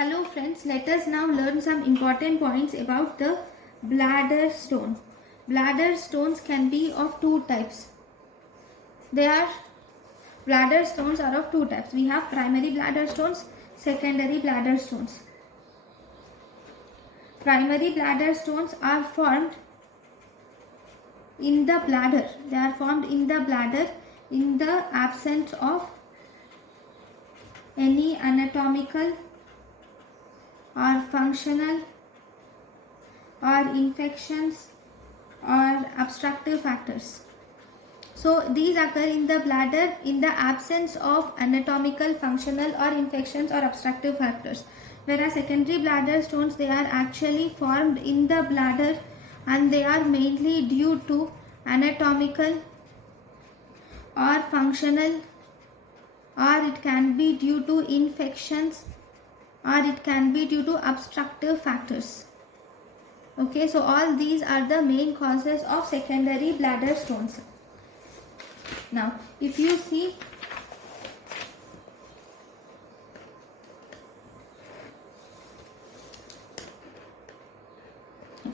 Hello friends, let us now learn some important points about the bladder stone. Bladder stones can be of two types. Bladder stones are of two types. We have primary bladder stones, secondary bladder stones. Primary bladder stones are formed in the bladder. They are formed in the bladder in the absence of any anatomical or functional or infections or obstructive factors. So these occur in the bladder in the absence of anatomical, functional or infections or obstructive factors. Whereas secondary bladder stones, they are actually formed in the bladder and they are mainly due to anatomical or functional, or it can be due to infections, or it can be due to obstructive factors. Okay, so all these are the main causes of secondary bladder stones. Now, if you see,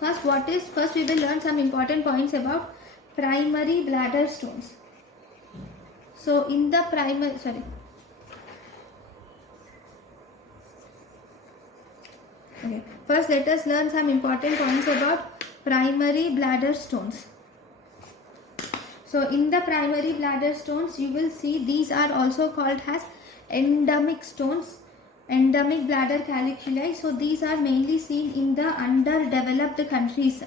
first we will learn some important points about primary bladder stones. So in the first let us learn some important points about primary bladder stones. So in the primary bladder stones, you will see these are also called as endemic stones, endemic bladder caliculi. So these are mainly seen in the underdeveloped countries.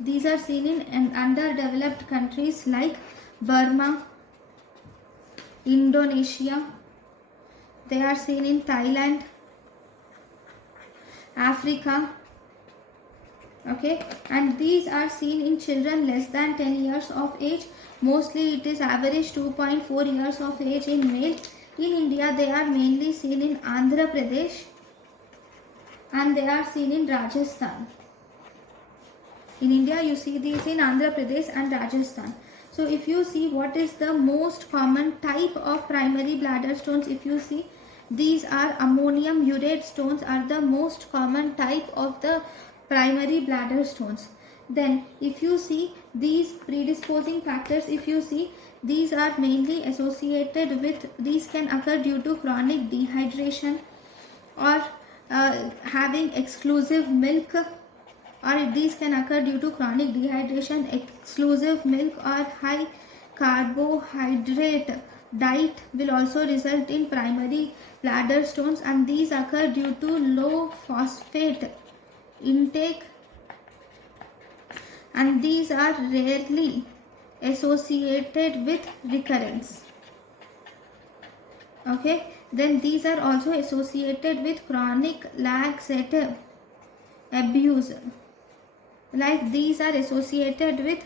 These are seen in underdeveloped countries like Burma, Indonesia. They are seen in Thailand, Africa. Okay, and these are seen in children less than 10 years of age. Mostly it is average 2.4 years of age in male. In India, they are mainly seen in Andhra Pradesh and they are seen in Rajasthan. In India, you see these in Andhra Pradesh and Rajasthan. So if you see what is the most common type of primary bladder stones, if you see, these are ammonium urate stones are the most common type of the primary bladder stones. Then if you see these predisposing factors, if you see, these are mainly associated with, these can occur due to chronic dehydration or having exclusive milk, or these can occur due to chronic dehydration, exclusive milk or high carbohydrate diet will also result in primary bladder stones, and these occur due to low phosphate intake, and these are rarely associated with recurrence. Okay, then these are also associated with chronic laxative abuse, like these are associated with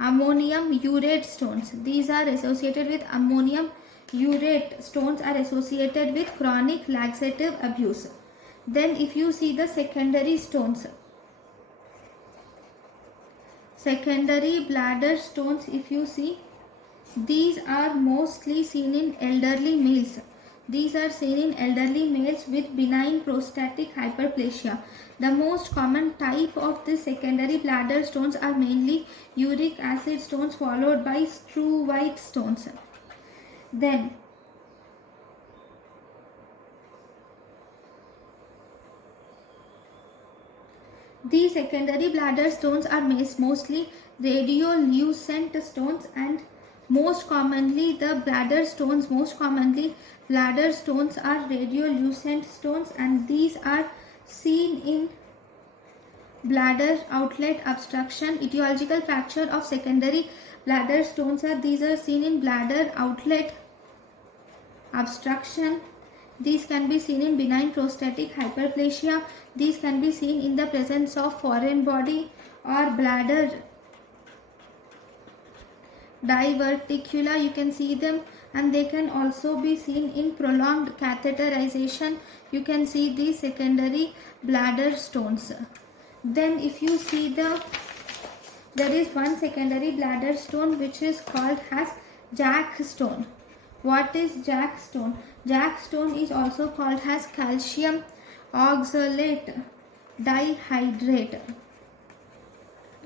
ammonium urate stones. These are associated with ammonium urate stones are associated with chronic laxative abuse. Then if you see the secondary stones, secondary bladder stones, if you see, these are mostly seen in elderly males. These are seen in elderly males with benign prostatic hyperplasia. The most common type of the secondary bladder stones are mainly uric acid stones followed by struvite stones. Then these secondary bladder stones are mostly radiolucent stones, and most commonly bladder stones are radiolucent stones, and these are seen in bladder outlet obstruction. Etiological factor of secondary bladder stones are, these are seen in bladder outlet obstruction. These can be seen in benign prostatic hyperplasia. These can be seen in the presence of foreign body or bladder diverticula. You can see them, and they can also be seen in prolonged catheterization. You can see these secondary bladder stones. Then if you see there is one secondary bladder stone which is called as Jack stone. What is Jack stone? Jack stone is also called as calcium oxalate dihydrate.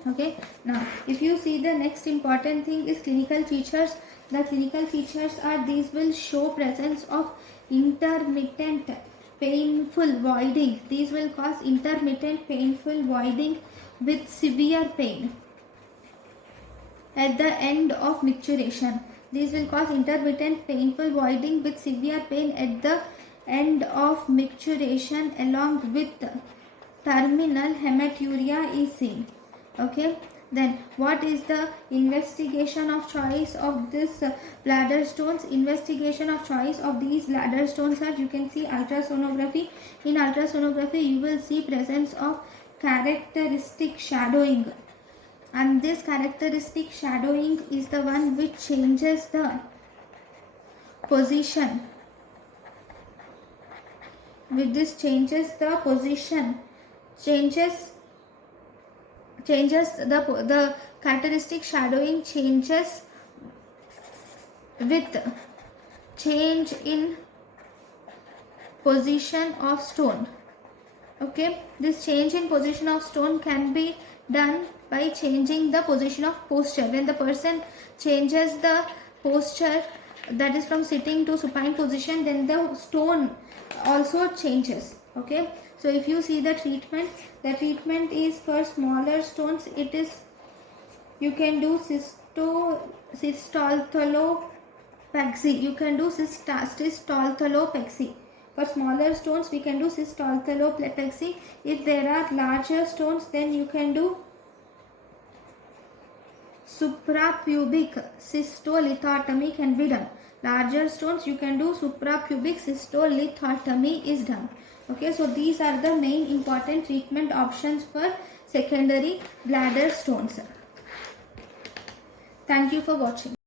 Okay, now if you see, the next important thing is clinical features. The clinical features are, these will show presence of intermittent painful voiding. These will cause intermittent painful voiding with severe pain at the end of micturition. These will cause intermittent painful voiding with severe pain at the end of micturition, along with terminal hematuria is seen. Okay, then what is the investigation of choice of this bladder stones? Investigation of choice of these bladder stones are, you can see ultrasonography. In ultrasonography you will see presence of characteristic shadowing, and this characteristic shadowing is the one which changes the position. With this changes the position, changes the characteristic shadowing changes with change in position of stone. Okay, this change in position of stone can be done by changing the position of posture. When the person changes the posture, that is from sitting to supine position, then the stone also changes. Okay, so if you see the treatment is for smaller stones. It is, you can do cystoltholopexy. You can do cystoltholopexy. For smaller stones we can do cystoltholopexy. If there are larger stones, then you can do suprapubic cystolithotomy can be done. Larger stones you can do suprapubic cystolithotomy is done. Okay, so these are the main important treatment options for secondary bladder stones. Thank you for watching.